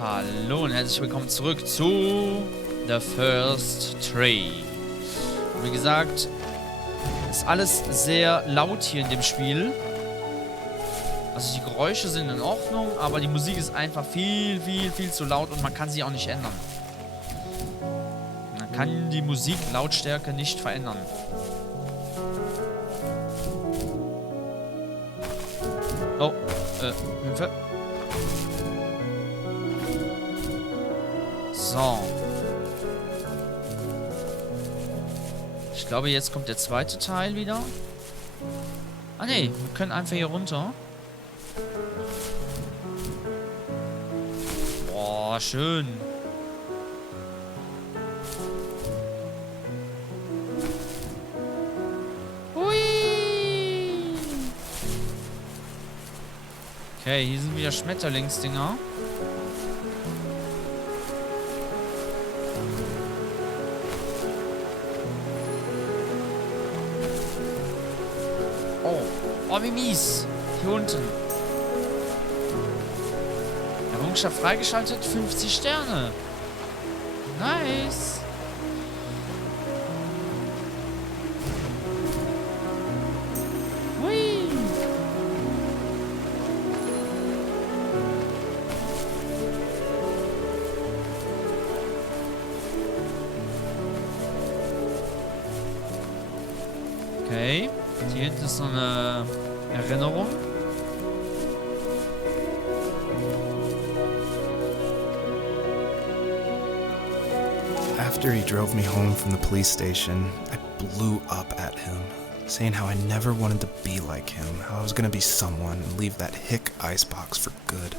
Hallo und herzlich willkommen zurück zu The First Tree. Wie gesagt, ist alles sehr laut hier in dem Spiel. Also die Geräusche sind in Ordnung, aber die Musik ist einfach viel zu laut und man kann sie auch nicht ändern. Man kann die Musiklautstärke nicht verändern. Oh, Hilfe. So. Ich glaube, jetzt kommt der zweite Teil wieder. Ah ne, wir können einfach hier runter. Boah, schön. Hui. Okay, hier sind wieder Schmetterlingsdinger. Oh, wie mies. Hier unten. Errungenschaft freigeschaltet, 50 Sterne. Nice. Hui. Okay. Hier hinten ist so eine Erinnerung. After he drove me home from the police station, I blew up at him, saying how I never wanted to be like him, how I was gonna be someone and leave that hick icebox for good.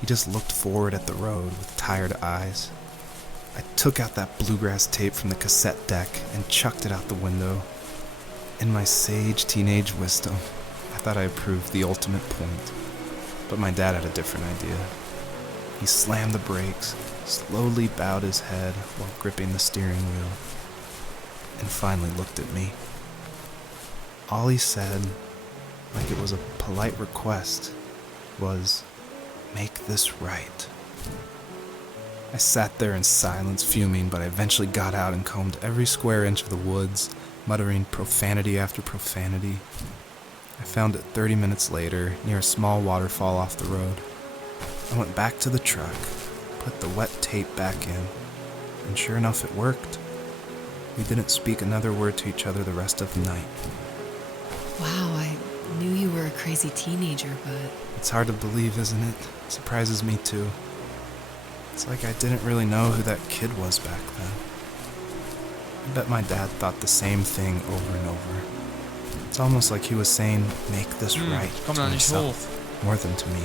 He just looked forward at the road with tired eyes. I took out that bluegrass tape from the cassette deck and chucked it out the window. In my sage teenage wisdom, I thought I proved the ultimate point. But my dad had a different idea. He slammed the brakes, slowly bowed his head while gripping the steering wheel, and finally looked at me. All he said, like it was a polite request, was, "Make this right." I sat there in silence, fuming, but I eventually got out and combed every square inch of the woods, muttering profanity after profanity. I found it 30 minutes later, near a small waterfall off the road. I went back to the truck, put the wet tape back in, and sure enough it worked. We didn't speak another word to each other the rest of the night. Wow, I knew you were a crazy teenager, but... It's hard to believe, isn't it? It surprises me too. It's like I didn't really know who that kid was back then. I bet my dad thought the same thing over and over. It's almost like he was saying, make this right to himself, more than to me.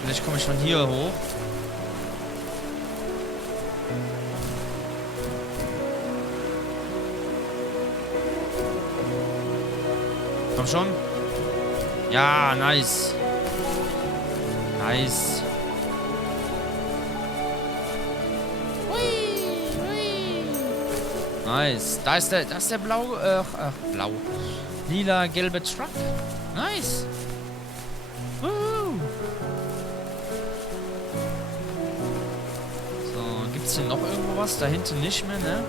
Vielleicht komme ich von hier hoch. Komm schon. Ja, nice. Nice. Nice. Da ist der blaue, blau. Lila, gelbe Truck. Nice. Woo. So, gibt's hier noch irgendwo was? Da hinten nicht mehr, ne?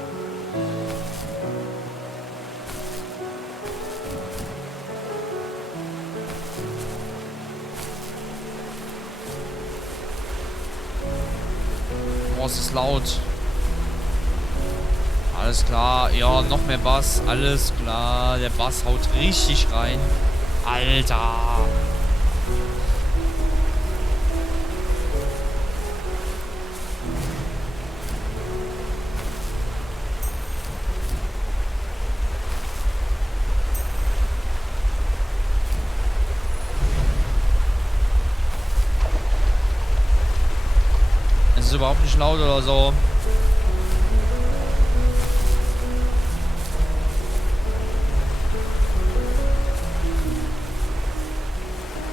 Boah, es ist laut. Alles klar, ja, noch mehr Bass, alles klar, der Bass haut richtig rein. Alter! Es ist überhaupt nicht laut oder so.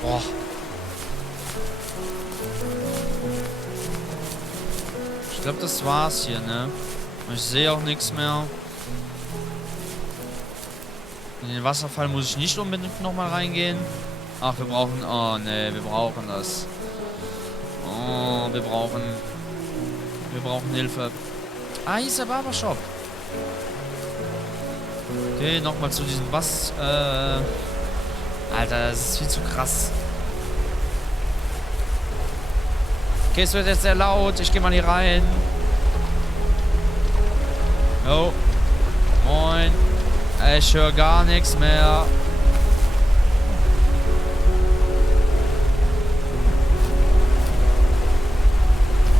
Boah. Ich glaube, das war's hier, ne? Ich sehe auch nichts mehr. In den Wasserfall muss ich nicht unbedingt nochmal reingehen. Ach, wir brauchen... Oh, ne, wir brauchen das. Oh, wir brauchen Hilfe. Ah, hier ist der Barbershop. Okay, nochmal zu diesem Bass. Alter, das ist viel zu krass. Okay, es wird jetzt sehr laut. Ich gehe mal hier rein. Oh. Moin. Ich höre gar nichts mehr.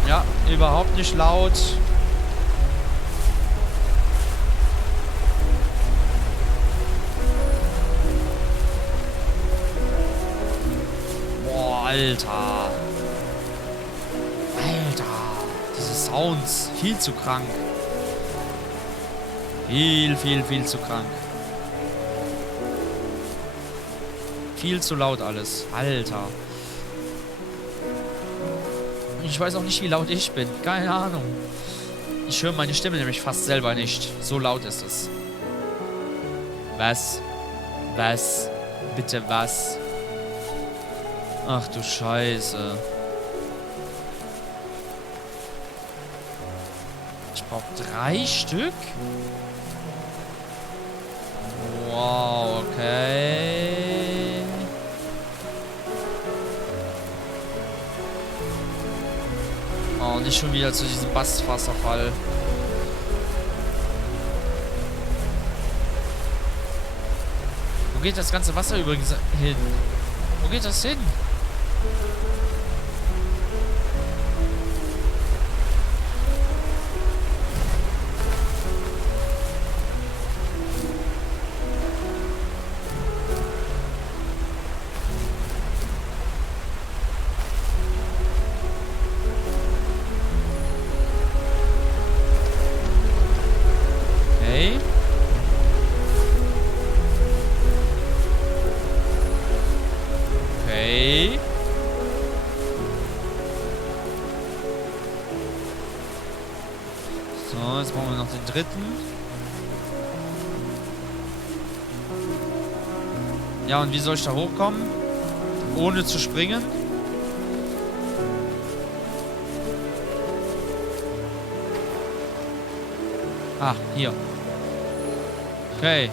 Ja, überhaupt nicht laut. Boah, Alter. Alter. Diese Sounds. Viel zu krank. Viel zu krank. Viel zu laut alles. Alter. Ich weiß auch nicht, wie laut ich bin. Keine Ahnung. Ich höre meine Stimme nämlich fast selber nicht. So laut ist es. Was? Was? Bitte was? Ach du Scheiße. Ich brauche 3 Stück? Wow, okay. Oh, nicht schon wieder zu diesem Basswasserfall. Wo geht das ganze Wasser übrigens hin? Wo geht das hin? So, jetzt brauchen wir noch den dritten. Ja, und wie soll ich da hochkommen? Ohne zu springen? Ah, hier. Okay.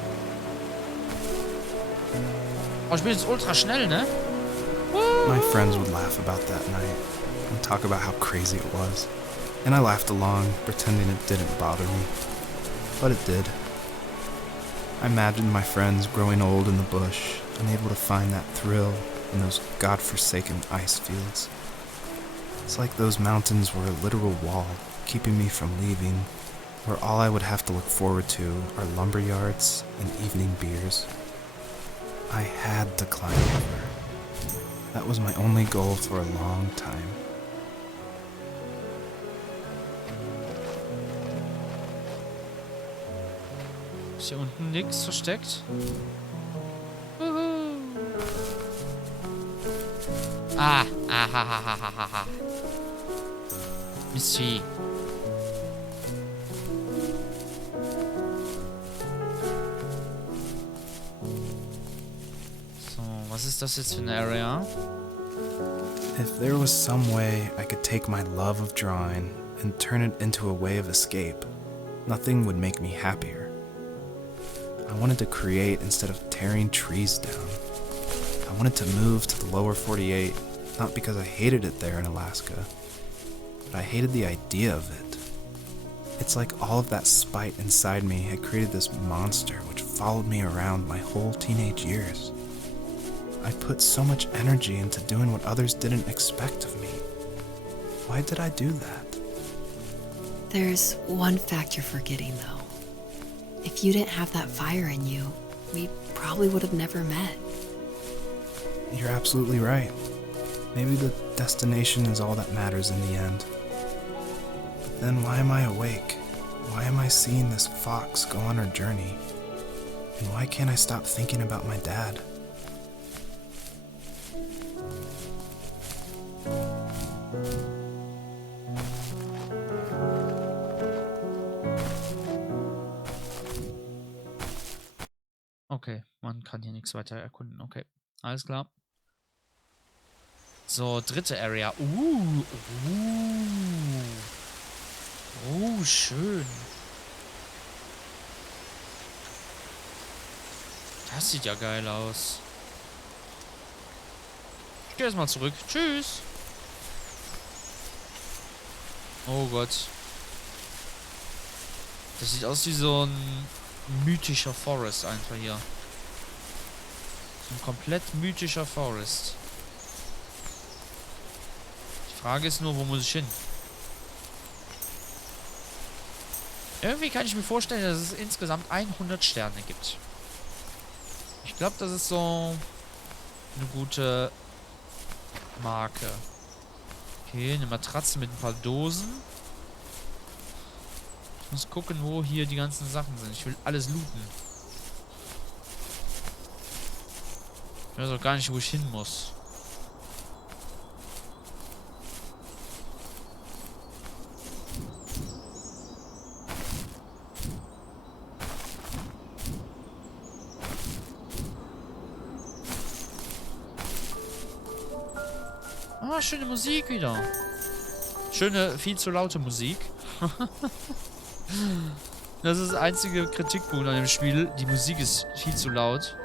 Oh, ich bin jetzt ultra schnell, ne? My friends would laugh about that night and talk about how crazy it was. And I laughed along, pretending it didn't bother me. But it did. I imagined my friends growing old in the bush, unable to find that thrill in those godforsaken ice fields. It's like those mountains were a literal wall, keeping me from leaving, where all I would have to look forward to are lumber yards and evening beers. I had to climb over. That was my only goal for a long time. Ist hier unten nichts versteckt? Ah, ahahaha. Missy. So, was ist das jetzt für eine Area? If there was some way I could take my love of drawing and turn it into a way of escape, nothing would make me happier. I wanted to create instead of tearing trees down. I wanted to move to the lower 48, not because I hated it there in Alaska, but I hated the idea of it. It's like all of that spite inside me had created this monster which followed me around my whole teenage years. I put so much energy into doing what others didn't expect of me. Why did I do that? There's one fact you're forgetting, though. If you didn't have that fire in you, we probably would have never met. You're absolutely right. Maybe the destination is all that matters in the end. But then why am I awake? Why am I seeing this fox go on her journey? And why can't I stop thinking about my dad? Okay, man kann hier nichts weiter erkunden. Okay, alles klar. So, dritte Area. Oh, schön. Das sieht ja geil aus. Ich gehe erstmal zurück. Tschüss. Oh Gott. Das sieht aus wie so ein mythischer Forest einfach hier. So ein komplett mythischer Forest. Die Frage ist nur, wo muss ich hin? Irgendwie kann ich mir vorstellen, dass es insgesamt 100 Sterne gibt. Ich glaube, das ist so eine gute Marke. Okay, eine Matratze mit ein paar Dosen. Ich muss gucken, wo hier die ganzen Sachen sind. Ich will alles looten. Ich weiß auch gar nicht, wo ich hin muss. Ah, schöne Musik wieder. Schöne, viel zu laute Musik. Das ist das einzige Kritikpunkt an dem Spiel. Die Musik ist viel zu laut.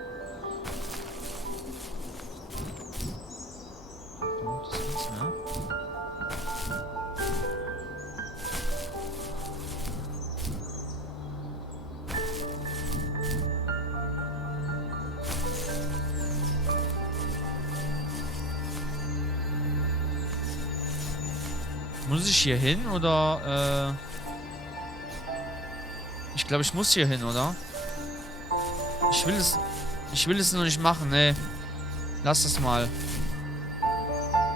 Oh, das ist nichts mehr. Muss ich hier hin oder ich glaube, ich muss hier hin, oder? Ich will es nur nicht machen, ne. Lass das mal.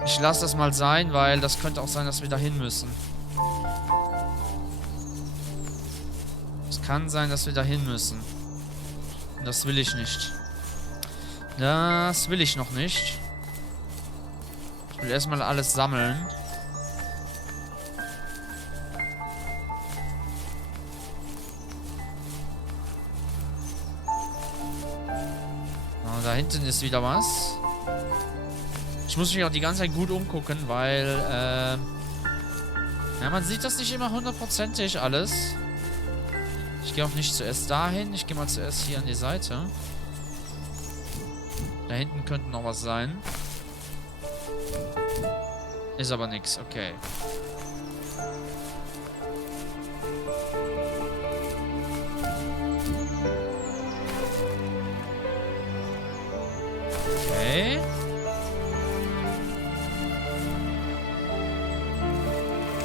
Ich lasse das mal sein, weil das könnte auch sein, dass wir da hin müssen. Es kann sein, dass wir da hin müssen. Und das will ich nicht. Das will ich noch nicht. Ich will erstmal alles sammeln. Da hinten ist wieder was. Ich muss mich auch die ganze Zeit gut umgucken, weil, ja, man sieht das nicht immer hundertprozentig alles. Ich gehe auch nicht zuerst dahin. Ich gehe mal zuerst hier an die Seite. Da hinten könnte noch was sein. Ist aber nichts, okay. Okay.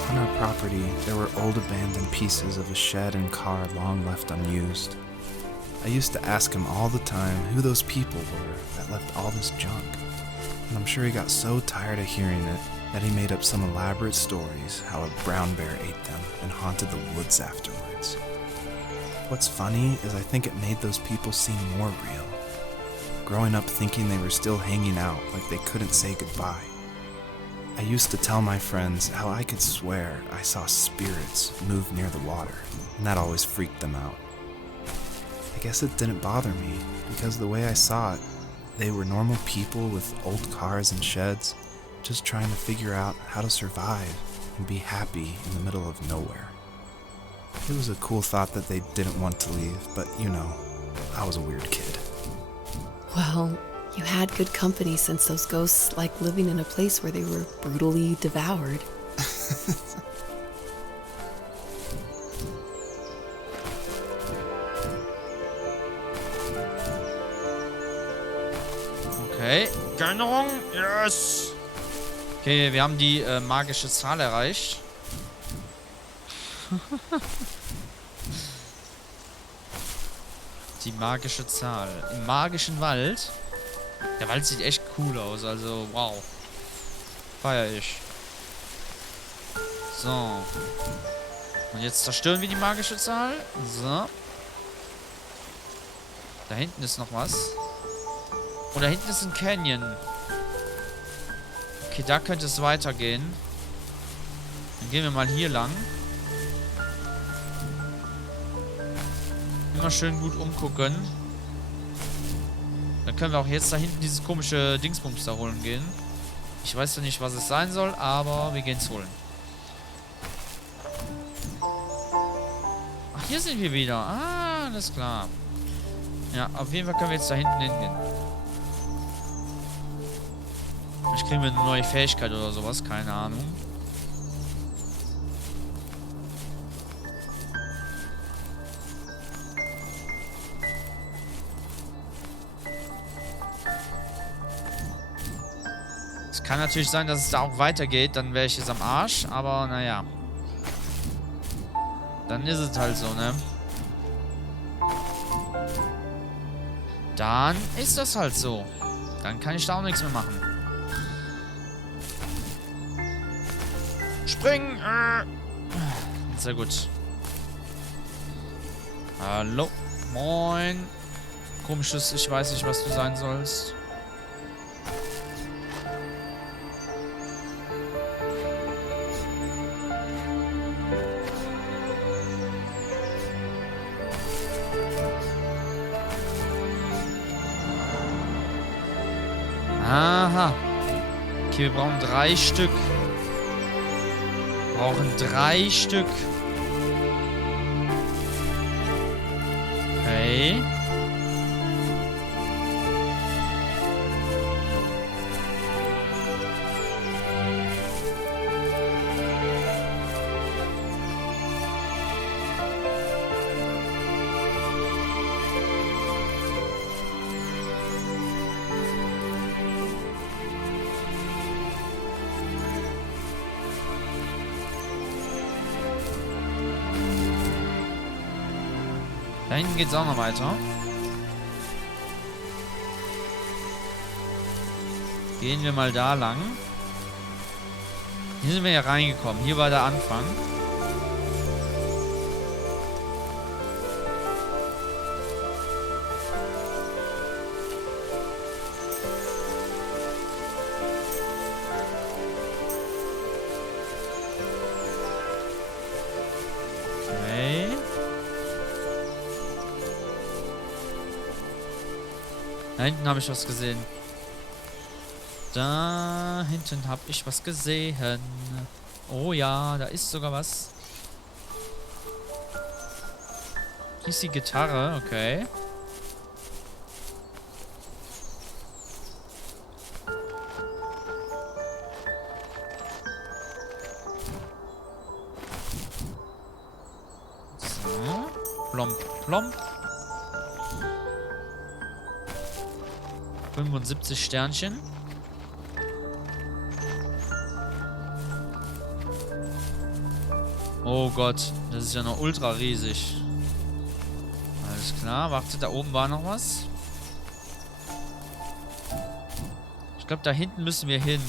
On our property, there were old abandoned pieces of a shed and car long left unused. I used to ask him all the time who those people were that left all this junk, and I'm sure he got so tired of hearing it that he made up some elaborate stories how a brown bear ate them and haunted the woods afterwards. What's funny is I think it made those people seem more real. Growing up thinking they were still hanging out like they couldn't say goodbye. I used to tell my friends how I could swear I saw spirits move near the water, and that always freaked them out. I guess it didn't bother me, because the way I saw it, they were normal people with old cars and sheds, just trying to figure out how to survive and be happy in the middle of nowhere. It was a cool thought that they didn't want to leave, but you know, I was a weird kid. Well, you had good company since those ghosts like living in a place where they were brutally devoured. Okay. Erinnerung. Yes. Okay, wir haben die magische Zahl erreicht. Die magische Zahl. Im magischen Wald. Der Wald sieht echt cool aus. Also, wow. Feier ich. So. Und jetzt zerstören wir die magische Zahl. So. Da hinten ist noch was. Und da hinten ist ein Canyon. Okay, da könnte es weitergehen. Dann gehen wir mal hier lang. Immer schön gut umgucken. Dann können wir auch jetzt da hinten dieses komische Dingsbums da holen gehen. Ich weiß noch nicht, was es sein soll, aber wir gehen es holen. Ach, hier sind wir wieder. Ah, alles klar. Ja, auf jeden Fall können wir jetzt da hinten hingehen. Vielleicht kriegen wir eine neue Fähigkeit oder sowas, keine Ahnung. Es kann natürlich sein, dass es da auch weitergeht, dann wäre ich jetzt am Arsch, aber naja. Dann ist es halt so, ne? Dann ist das halt so. Dann kann ich da auch nichts mehr machen. Springen! Sehr gut. Hallo. Moin. Komisches, ich weiß nicht, was du sein sollst. Aha. Okay, wir brauchen 3 Stück. Wir brauchen 3 Stück. Okay. Da hinten geht es auch noch weiter. Gehen wir mal da lang. Hier sind wir ja reingekommen. Hier war der Anfang. Okay. Da hinten habe ich was gesehen. Da hinten habe ich was gesehen. Oh ja, da ist sogar was. Hier ist die Gitarre, okay. So. Plomp, plomp. 75 Sternchen. Oh Gott, das ist ja noch ultra riesig. Alles klar, warte, da oben war noch was. Ich glaube, da hinten müssen wir hin.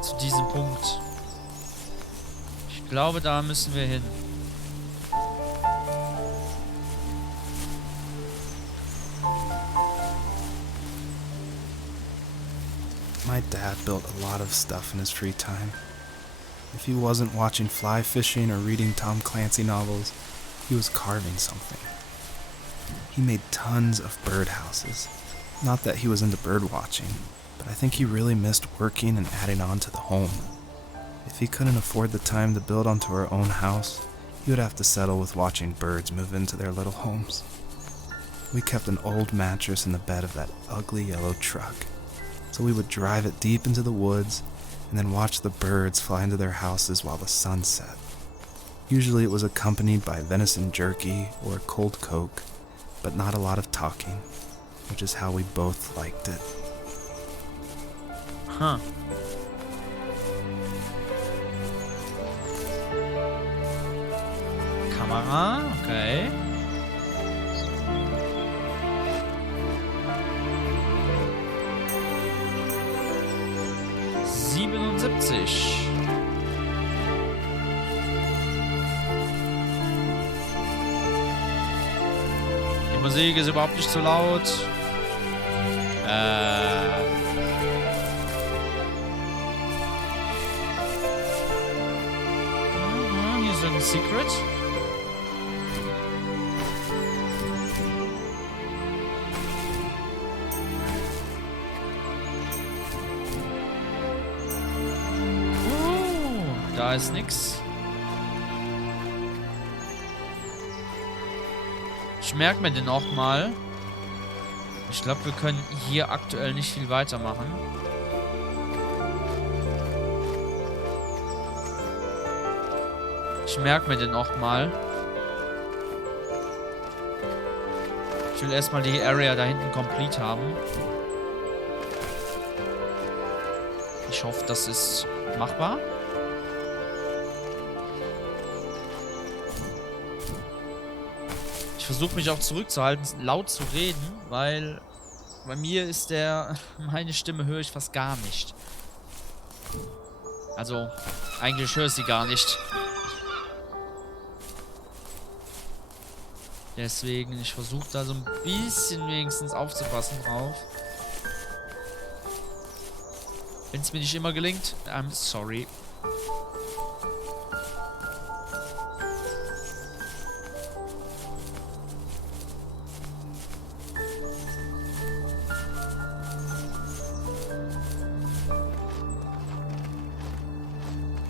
Zu diesem Punkt. Ich glaube, da müssen wir hin. My dad built a lot of stuff in his free time. If he wasn't watching fly fishing or reading Tom Clancy novels, he was carving something. He made tons of birdhouses. Not that he was into bird watching, but I think he really missed working and adding on to the home. If he couldn't afford the time to build onto our own house, he would have to settle with watching birds move into their little homes. We kept an old mattress in the bed of that ugly yellow truck, so we would drive it deep into the woods and then watch the birds fly into their houses while the sun set. Usually it was accompanied by venison jerky or a cold Coke, but not a lot of talking, which is how we both liked it. Huh. Kamera, okay. Die Musik ist überhaupt nicht so laut. Hier ist ein Secret. Da ist nix. Ich merke mir den auch mal. Ich glaube, wir können hier aktuell nicht viel weitermachen. Ich merke mir den auch mal. Ich will erstmal die Area da hinten complete haben. Ich hoffe, das ist machbar. Ich versuche mich auch zurückzuhalten, laut zu reden, weil bei mir ist meine Stimme höre ich fast gar nicht. Also, eigentlich höre ich sie gar nicht. Deswegen, ich versuche da so ein bisschen wenigstens aufzupassen drauf. Wenn es mir nicht immer gelingt, I'm sorry.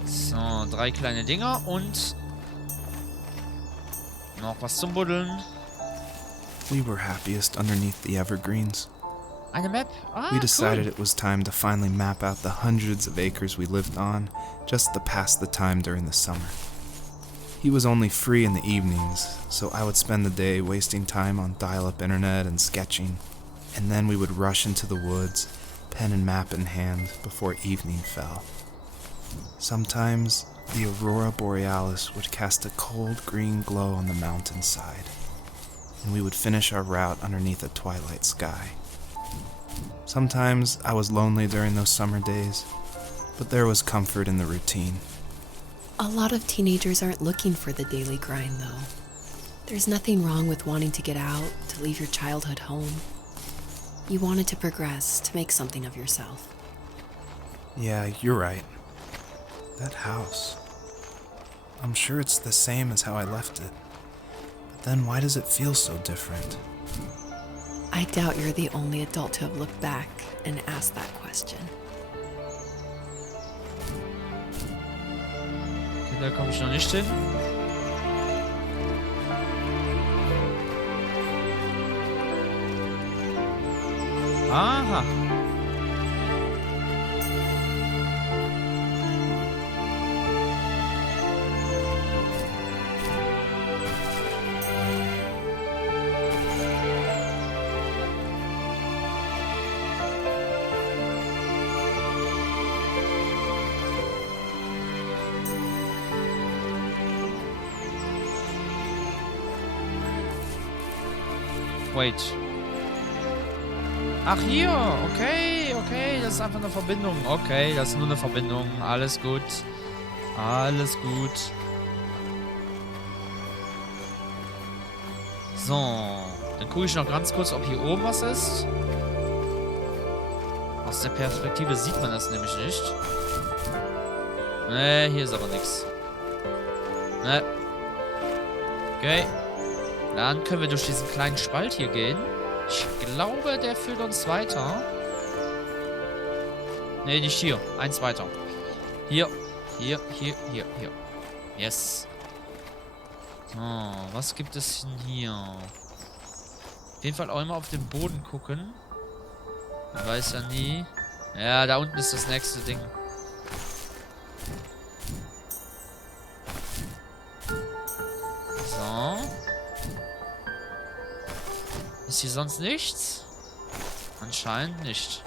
So, 3 kleine Dinger und noch was zum Buddeln. We were happiest underneath the evergreens. Eine Map? Ah, We decided cool. it was time to finally map out the hundreds of acres we lived on, just to pass the time during the summer. He was only free in the evenings, so I would spend the day wasting time on dial-up internet and sketching, and then we would rush into the woods, pen and map in hand, before evening fell. Sometimes, the aurora borealis would cast a cold green glow on the mountainside, and we would finish our route underneath a twilight sky. Sometimes I was lonely during those summer days, but there was comfort in the routine. A lot of teenagers aren't looking for the daily grind, though. There's nothing wrong with wanting to get out, to leave your childhood home. You wanted to progress, to make something of yourself. Yeah, you're right. That house. I'm sure it's the same as how I left it. But then why does it feel so different? I doubt you're the only adult to have looked back and asked that question. Okay, da komme ich noch nicht hin. Aha. Wait. Ach hier, okay, das ist einfach eine Verbindung. Okay, das ist nur eine Verbindung. Alles gut. Alles gut. So, dann gucke ich noch ganz kurz, ob hier oben was ist. Aus der Perspektive sieht man das nämlich nicht. Ne, hier ist aber nichts. Ne. Okay. Dann können wir durch diesen kleinen Spalt hier gehen. Ich glaube, der führt uns weiter. Ne, nicht hier. Eins weiter. Hier. Hier. Yes. So, was gibt es denn hier? Auf jeden Fall auch immer auf den Boden gucken. Man weiß ja nie. Ja, da unten ist das nächste Ding. So. Ist hier sonst nichts? Anscheinend nicht.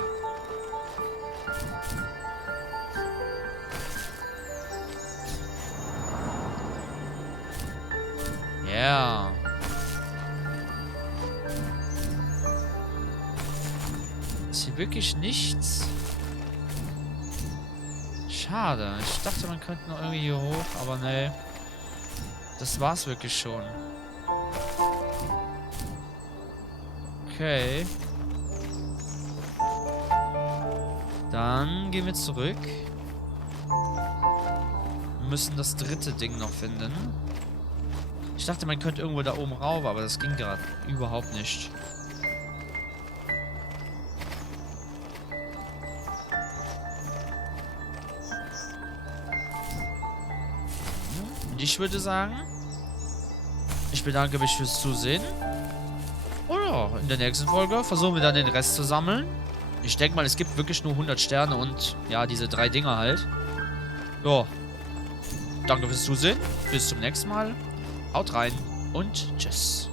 Ja. Yeah. Ist hier wirklich nichts? Schade. Ich dachte, man könnte noch irgendwie hier hoch, aber ne. Das war's wirklich schon. Okay. Dann gehen wir zurück. Wir müssen das dritte Ding noch finden. Ich dachte, man könnte irgendwo da oben rauf, aber das ging gerade überhaupt nicht. Und ich würde sagen, ich bedanke mich fürs Zusehen. Oder in der nächsten Folge versuchen wir dann den Rest zu sammeln. Ich denke mal, es gibt wirklich nur 100 Sterne und ja, diese 3 Dinger halt. Ja. Danke fürs Zusehen. Bis zum nächsten Mal. Haut rein und tschüss.